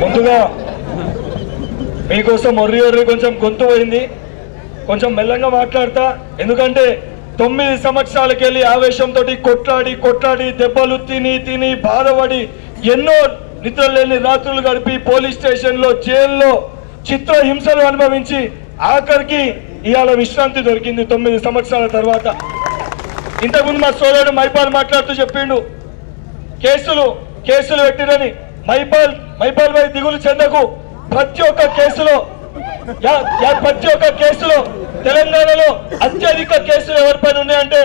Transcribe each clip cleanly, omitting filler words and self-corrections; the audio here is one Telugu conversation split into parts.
ముందుగా మీకోసం ఒర్రి కొంచెం గొంతు పోయింది, కొంచెం మెల్లంగా మాట్లాడతా. ఎందుకంటే 9 సంవత్సరాలకి వెళ్ళి ఆవేశంతో కొట్లాడి దెబ్బలు తిని బాధపడి ఎన్నో నిద్రలేని రాత్రులు గడిపి పోలీస్ స్టేషన్లో జైల్లో చిత్రహింసలు అనుభవించి ఆఖరికి ఇవాళ విశ్రాంతి దొరికింది 9 సంవత్సరాల తర్వాత. ఇంతకుముందు మా సోదరుడు మైపాల్ మాట్లాడుతూ చెప్పిండు కేసులు పెట్టిరని. మైపాల్ పై దిగులు చెందకు. ప్రతి ఒక్క కేసులో తెలంగాణలో అత్యధిక కేసులు ఎవరిపైన ఉన్నాయంటే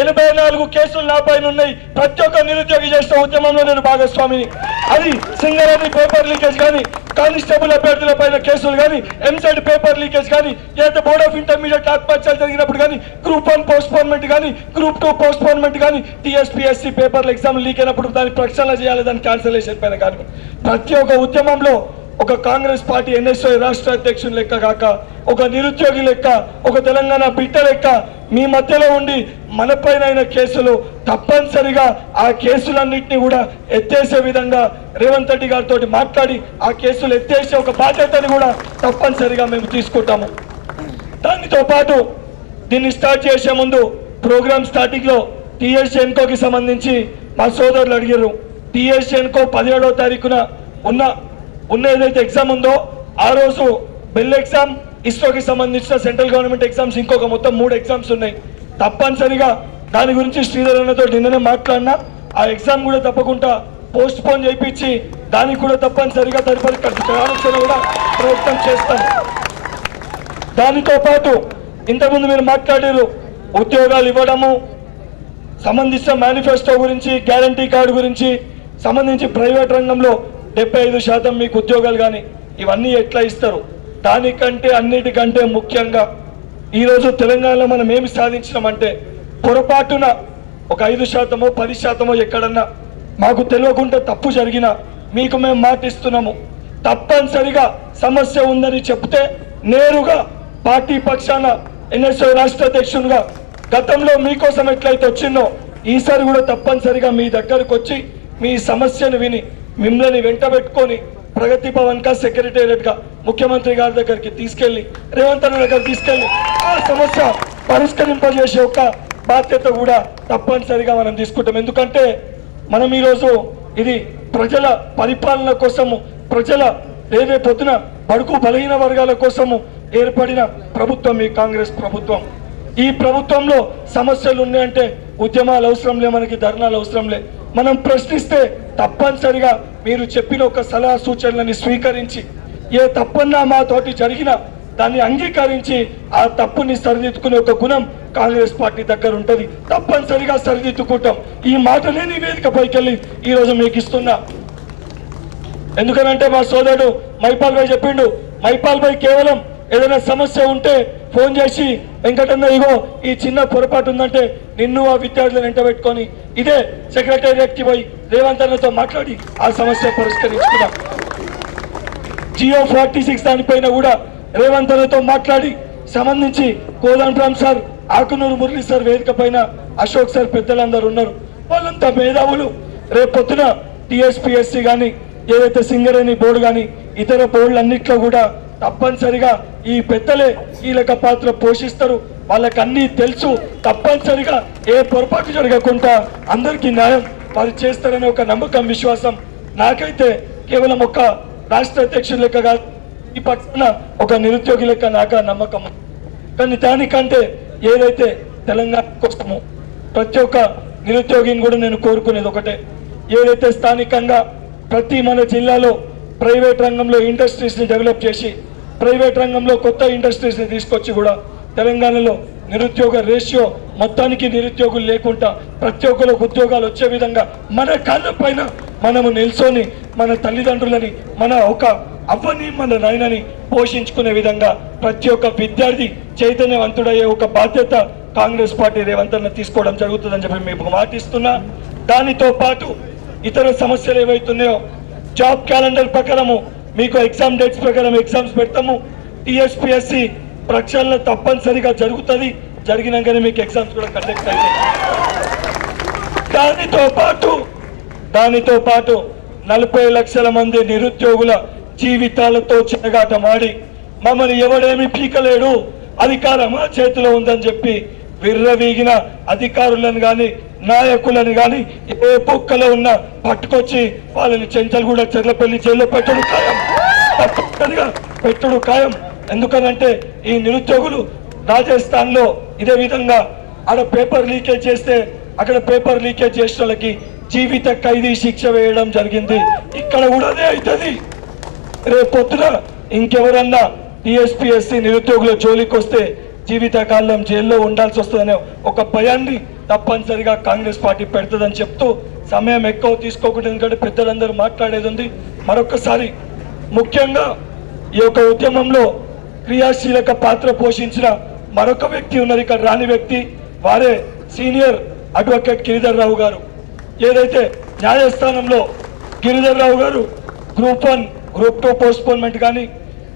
84 కేసులు నా పైన ఉన్నాయి. ప్రతి ఒక్క నిరుద్యోగి చేసిన ఉద్యమంలో నేను భాగస్వామిని. అది సింగరేణి పేపర్ లీకేజ్ కానీ, కానిస్టేబుల్ అభ్యర్థుల పైన కేసులు కానీ, ఎంసెట్ పేపర్ లీకేజ్ కానీ, లేదా బోర్డ్ ఆఫ్ ఇంటర్మీడియట్ ఆత్మహత్యలు జరిగినప్పుడు కానీ, Group 1 పోస్ట్పోన్మెంట్ కానీ, Group 2 పోస్ట్పోన్మెంట్ కానీ, TSPSC పేపర్ల ఎగ్జామ్ లీక్ అయినప్పుడు దాన్ని ప్రక్షాళన చేయాలి, దాని క్యాన్సలేషన్ పైన కానీ, ప్రతి ఒక్క ఉద్యమంలో ఒక కాంగ్రెస్ పార్టీ NSY రాష్ట్ర అధ్యక్షుని లెక్క కాక, ఒక నిరుద్యోగి లెక్క, ఒక తెలంగాణ బిడ్డ లెక్క మీ మధ్యలో ఉండి మనపైన కేసులు తప్పనిసరిగా ఆ కేసులన్నింటినీ కూడా ఎత్తేసే విధంగా రేవంత్ రెడ్డి గారితో మాట్లాడి ఆ కేసులు ఎత్తేసే ఒక బాధ్యతని కూడా తప్పనిసరిగా మేము తీసుకుంటాము. దానితో పాటు దీన్ని స్టార్ట్ చేసే ముందు ప్రోగ్రామ్ స్టార్టింగ్లో TSGENCOకి సంబంధించి మా సోదరులు అడిగారు. TSGENCO 17వ తారీఖున ఉన్న ఏదైతే ఎగ్జామ్ ఉందో ఆ రోజు బెల్ ఎగ్జామ్, ISROకి సంబంధించిన సెంట్రల్ గవర్నమెంట్ ఎగ్జామ్స్, ఇంకొక మొత్తం 3 ఎగ్జామ్స్ ఉన్నాయి. తప్పనిసరిగా దాని గురించి శ్రీధర్ అన్నతో నిన్ననే మాట్లాడినా. ఆ ఎగ్జామ్ కూడా తప్పకుండా పోస్ట్ పోన్ చేయించి దానికి కూడా తప్పనిసరిగా తదుపరి ఆలోచన కూడా ప్రయత్నం చేస్తాం. దానితో పాటు ఇంతకుముందు మీరు మాట్లాడారు ఉద్యోగాలు ఇవ్వడము సంబంధించిన మేనిఫెస్టో గురించి, గ్యారంటీ కార్డు గురించి సంబంధించి ప్రైవేట్ రంగంలో 75% మీకు ఉద్యోగాలు కానీ ఇవన్నీ ఎట్లా ఇస్తారు? దానికంటే అన్నిటికంటే ముఖ్యంగా ఈరోజు తెలంగాణలో మనం ఏమి సాధించినామంటే పొరపాటున ఒక 5%, 10% ఎక్కడన్నా మాకు తెలియకుండా తప్పు జరిగినా మీకు మేము మాటిస్తున్నాము. తప్పనిసరిగా సమస్య ఉందని చెప్తే నేరుగా పార్టీ పక్షాన NSY రాష్ట్ర అధ్యక్షునిగా గతంలో మీకోసం ఎట్లయితే వచ్చిందో ఈసారి కూడా తప్పనిసరిగా మీ దగ్గరకు వచ్చి మీ సమస్యను విని మిమ్మల్ని వెంట పెట్టుకొని ప్రగతి భవన్ కా సెక్రటేరియట్ గా ముఖ్యమంత్రి గారి దగ్గరికి తీసుకెళ్లి, రేవంత్ అన్న దగ్గర తీసుకెళ్లి ఆ సమస్య పరిష్కరింపజేసే ఒక బాధ్యత కూడా తప్పనిసరిగా మనం తీసుకుంటాం. ఎందుకంటే మనం ఈరోజు ఇది ప్రజల పరిపాలన కోసము, ప్రజల రేపే పొద్దున బడుగు బలహీన వర్గాల కోసము ఏర్పడిన ప్రభుత్వం ఈ కాంగ్రెస్ ప్రభుత్వం. ఈ ప్రభుత్వంలో సమస్యలు ఉన్నాయంటే ఉద్యమాలు అవసరం లే, మనకి ధర్నాలు అవసరం లే. మనం ప్రశ్నిస్తే తప్పనిసరిగా మీరు చెప్పిన ఒక సలహా సూచనలని స్వీకరించి ఏ తప్పన్నా మాతోటి జరిగినా దాన్ని అంగీకరించి ఆ తప్పుని సరిదిద్దుకునే ఒక గుణం కాంగ్రెస్ పార్టీ దగ్గర ఉంటుంది. తప్పనిసరిగా సరిదిద్దుకుంటాం. ఈ మాట నేను ఈ వేదికపైకి వెళ్ళి ఈరోజు మీకు ఇస్తున్నా. ఎందుకనంటే మా సోదరుడు మైపాల్ భాయ్ చెప్పిండు, మైపాల్ భాయ్ కేవలం ఏదైనా సమస్య ఉంటే ఫోన్ చేసి వెంకటన్న ఇగో ఈ చిన్న పొరపాటు ఉందంటే నిన్ను ఆ విద్యార్థులను వెంట పెట్టుకొని ఇదే సెక్రటేరియట్కి పోయి రేవంత్ అన్నతో మాట్లాడి ఆ సమస్య పరిష్కరించుకున్నాం. జియో 46 దానిపైన కూడా రేవంత్ అన్నతో మాట్లాడి సంబంధించి కోదండరామ్ సార్, ఆకునూరు మురళి సార్ వేదిక పైన, అశోక్ సార్ పెద్దలందరూ ఉన్నారు. వాళ్ళంతా మేధావులు. రేపొద్దున TSPSC కానీ, ఏదైతే సింగరేణి బోర్డు కానీ ఇతర బోర్డులన్నిట్లో కూడా తప్పనిసరిగా ఈ పెద్దలే కీలక పాత్ర పోషిస్తారు. వాళ్ళకి అన్నీ తెలుసు. తప్పనిసరిగా ఏ పొరపాటు జరగకుండా అందరికీ న్యాయం వారు చేస్తారనే ఒక నమ్మకం, విశ్వాసం నాకైతే కేవలం ఒక రాష్ట్ర అధ్యక్షుడు లెక్క కాదు, ఈ పక్కన ఒక నిరుద్యోగి లెక్క నాకు నమ్మకం. కానీ దానికంటే ఏదైతే తెలంగాణ కోసము ప్రతి ఒక్క నిరుద్యోగిని కూడా నేను కోరుకునేది ఒకటే, ఏదైతే స్థానికంగా ప్రతి మన జిల్లాలో ప్రైవేట్ రంగంలో ఇండస్ట్రీస్ని డెవలప్ చేసి, ప్రైవేట్ రంగంలో కొత్త ఇండస్ట్రీస్ని తీసుకొచ్చి కూడా తెలంగాణలో నిరుద్యోగ రేషియో మొత్తానికి నిరుద్యోగులు లేకుండా ప్రతి ఒక్కరికి ఉద్యోగాలు వచ్చే విధంగా మన కాళ్ళపైన మనము నిల్చొని మన తల్లిదండ్రులని, మన ఒక అవ్వని, మన నాయనని పోషించుకునే విధంగా ప్రతి ఒక్క విద్యార్థి చైతన్యవంతుడయ్యే ఒక బాధ్యత కాంగ్రెస్ పార్టీ రేవంత్ అన్న తీసుకోవడం జరుగుతుందని చెప్పి మీకు మాటిస్తున్నా. దానితో పాటు ఇతర సమస్యలు ఏవైతున్నాయో జాబ్ క్యాలెండర్ ప్రకారము మీకు ఎగ్జామ్ డేట్స్ ప్రకారం ఎగ్జామ్స్ పెడతాము. TSPSC ప్రక్షాళన తప్పనిసరిగా జరుగుతుంది. జరిగినాకనే మీకు ఎగ్జామ్స్ కూడా కండక్ట్ అవుతాయి. దానితో పాటు 40 లక్షల మంది నిరుద్యోగుల జీవితాలతో చెలగాటమాడి మమ్మల్ని ఎవడేమి పీకలేడు, అధికారం మా చేతిలో ఉందని చెప్పి విర్రవీగిన అధికారులను కానీ నాయకులను కానీ ఏ పొక్కలో ఉన్నా పట్టుకొచ్చి వాళ్ళని చెంచల్గూడ చెర్లపల్లి జైల్లో పెట్టుడు ఖాయం. ఎందుకనంటే ఈ నిరుద్యోగులు రాజస్థాన్ లో ఇదే విధంగా ఆడ పేపర్ లీకేజ్ చేస్తే అక్కడ పేపర్ లీకేజ్ చేసిన వాళ్ళకి జీవిత ఖైదీ శిక్ష వేయడం జరిగింది. ఇక్కడ కూడా అదే అవుతుంది. రేపొద్దున ఇంకెవరన్నా టీఎస్పీఎస్సీ నిరుద్యోగుల జోలికి వస్తే జీవితకాలం జైల్లో ఉండాల్సి వస్తుందనే ఒక భయాన్ని తప్పనిసరిగా కాంగ్రెస్ పార్టీ పెడుతుందని చెప్తూ సమయం ఎక్కువ తీసుకోకుండా, ఎందుకంటే పెద్దలందరూ మాట్లాడేది ఉంది. మరొకసారి ముఖ్యంగా ఈ యొక్క ఉద్యమంలో క్రియాశీలక పాత్ర పోషించిన మరొక వ్యక్తి ఉన్నారు, ఇక్కడ రాని వ్యక్తి, వారే సీనియర్ అడ్వకేట్ గిరిధర్ రావు గారు. ఏదైతే న్యాయస్థానంలో గిరిధర్ రావు గారు గ్రూప్ 1 గ్రూప్ 2 పోస్ట్పోన్మెంట్ కానీ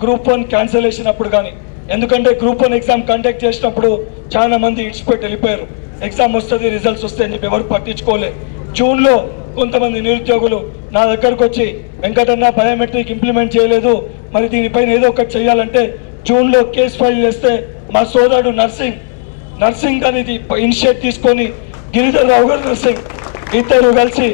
గ్రూప్ 1 క్యాన్సలేషన్ అప్పుడు కానీ, ఎందుకంటే గ్రూప్ 1 ఎగ్జామ్ కండక్ట్ చేసినప్పుడు చాలా మంది ఇడిచిపెట్టి వెళ్ళిపోయారు. ఎగ్జామ్ వస్తుంది, రిజల్ట్స్ వస్తాయని చెప్పి ఎవరు పట్టించుకోలే. జూన్లో కొంతమంది నిరుద్యోగులు నా దగ్గరకు వచ్చి, వెంకటన్న బయోమెట్రిక్ ఇంప్లిమెంట్ చేయలేదు, మరి దీనిపైన ఏదో ఒకటి చేయాలంటే జూన్లో కేసు ఫైల్ చేస్తే మా సోదరుడు నర్సింగ్ అనేది ఇనిషియేట్ తీసుకొని గిరిధర్ రావు గారు నర్సింగ్ ఇద్దరు కలిసి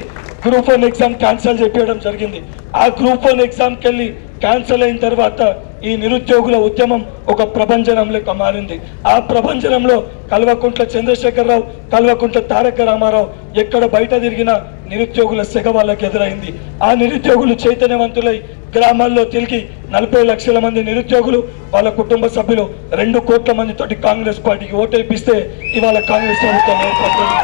గ్రూప్ 1 ఎగ్జామ్ క్యాన్సిల్ చేపించడం జరిగింది. ఆ గ్రూప్ 1 ఎగ్జామ్కి వెళ్ళి క్యాన్సిల్ అయిన తర్వాత ఈ నిరుద్యోగుల ఉద్యమం ఒక ప్రభంజనంలోకి మారింది. ఆ ప్రభంజనంలో కల్వకుంట్ల చంద్రశేఖరరావు, కల్వకుంట్ల తారక రామారావు ఎక్కడ బయట తిరిగినా నిరుద్యోగుల సెగ వాళ్ళకి ఎదురైంది. ఆ నిరుద్యోగులు చైతన్యవంతులై గ్రామాల్లో తిరిగి 40 లక్షల మంది నిరుద్యోగులు వాళ్ళ కుటుంబ సభ్యులు 2 కోట్ల మందితోటి కాంగ్రెస్ పార్టీకి ఓటేపిస్తే ఇవాళ కాంగ్రెస్ ప్రభుత్వం ఏర్పడుతుంది.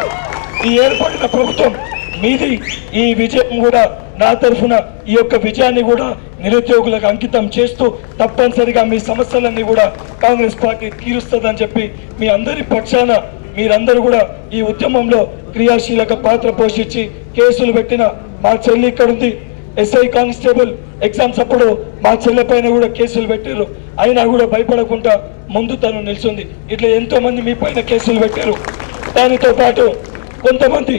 ఈ ఏర్పడిన ప్రభుత్వం మీది. ఈ విజయం కూడా నా తరఫున ఈ యొక్క విజయాన్ని కూడా నిరుద్యోగులకు అంకితం చేస్తూ తప్పనిసరిగా మీ సమస్యలన్నీ కూడా కాంగ్రెస్ పార్టీ తీరుస్తుందని చెప్పి మీ అందరి పక్షాన మీరందరూ కూడా ఈ ఉద్యమంలో క్రియాశీలక పాత్ర పోషించి కేసులు పెట్టిన మా చెల్లి ఇక్కడ ఉంది, ఎస్ఐ కానిస్టేబుల్ ఎగ్జామ్స్ అప్పుడు మా చెల్లె పైన కూడా కేసులు పెట్టారు, అయినా కూడా భయపడకుండా ముందు తను నిల్చుంది. ఇట్లా ఎంతో మంది మీ పైన కేసులు పెట్టారు. దానితో పాటు కొంతమంది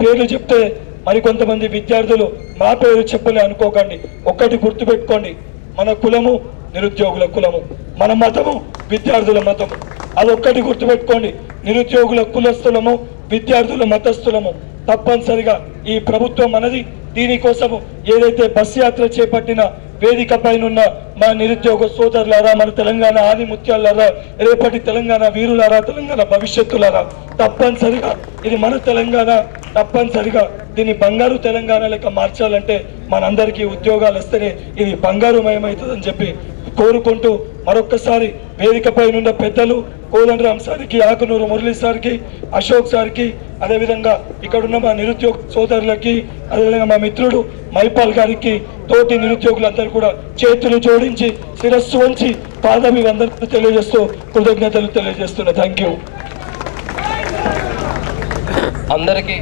పేర్లు చెప్తే మరి కొంతమంది విద్యార్థులు మా పేరు చెప్పలే అనుకోకండి. ఒక్కటి గుర్తుపెట్టుకోండి, మన కులము నిరుద్యోగుల కులము, మన మతము విద్యార్థుల మతము. అదొక్కటి గుర్తుపెట్టుకోండి. నిరుద్యోగుల కులస్థులము, విద్యార్థుల మతస్థులము. తప్పనిసరిగా ఈ ప్రభుత్వం మనది. దీనికోసము ఏదైతే బస్ యాత్ర చేపట్టిన వేదిక పైన మా నిరుద్యోగ సోదరులారా, మన తెలంగాణ ఆది ముత్యాలారా, రేపటి తెలంగాణ వీరులారా, తెలంగాణ భవిష్యత్తులారా, తప్పనిసరిగా ఇది మన తెలంగాణ. తప్పనిసరిగా దీన్ని బంగారు తెలంగాణ లెక్క మార్చాలంటే మనందరికీ ఉద్యోగాలు వస్తేనే ఇది బంగారుమయమవుతుందని చెప్పి కోరుకుంటూ మరొక్కసారి వేదిక పైన పెద్దలు కోదండరామ్ సార్కి, ఆకునూరు మురళీ సార్కి, అశోక్ సార్కి, అదేవిధంగా ఇక్కడున్న మా నిరుద్యోగ సోదరులకి, అదేవిధంగా మా మిత్రుడు మైపాల్ గారికి, తోటి నిరుద్యోగులందరూ కూడా చేతులు జోడించి శిరస్సు వంచి పాదాభివందనలు తెలియజేస్తూ కృతజ్ఞతలు తెలియజేస్తున్నా. థ్యాంక్ యూ అందరికీ.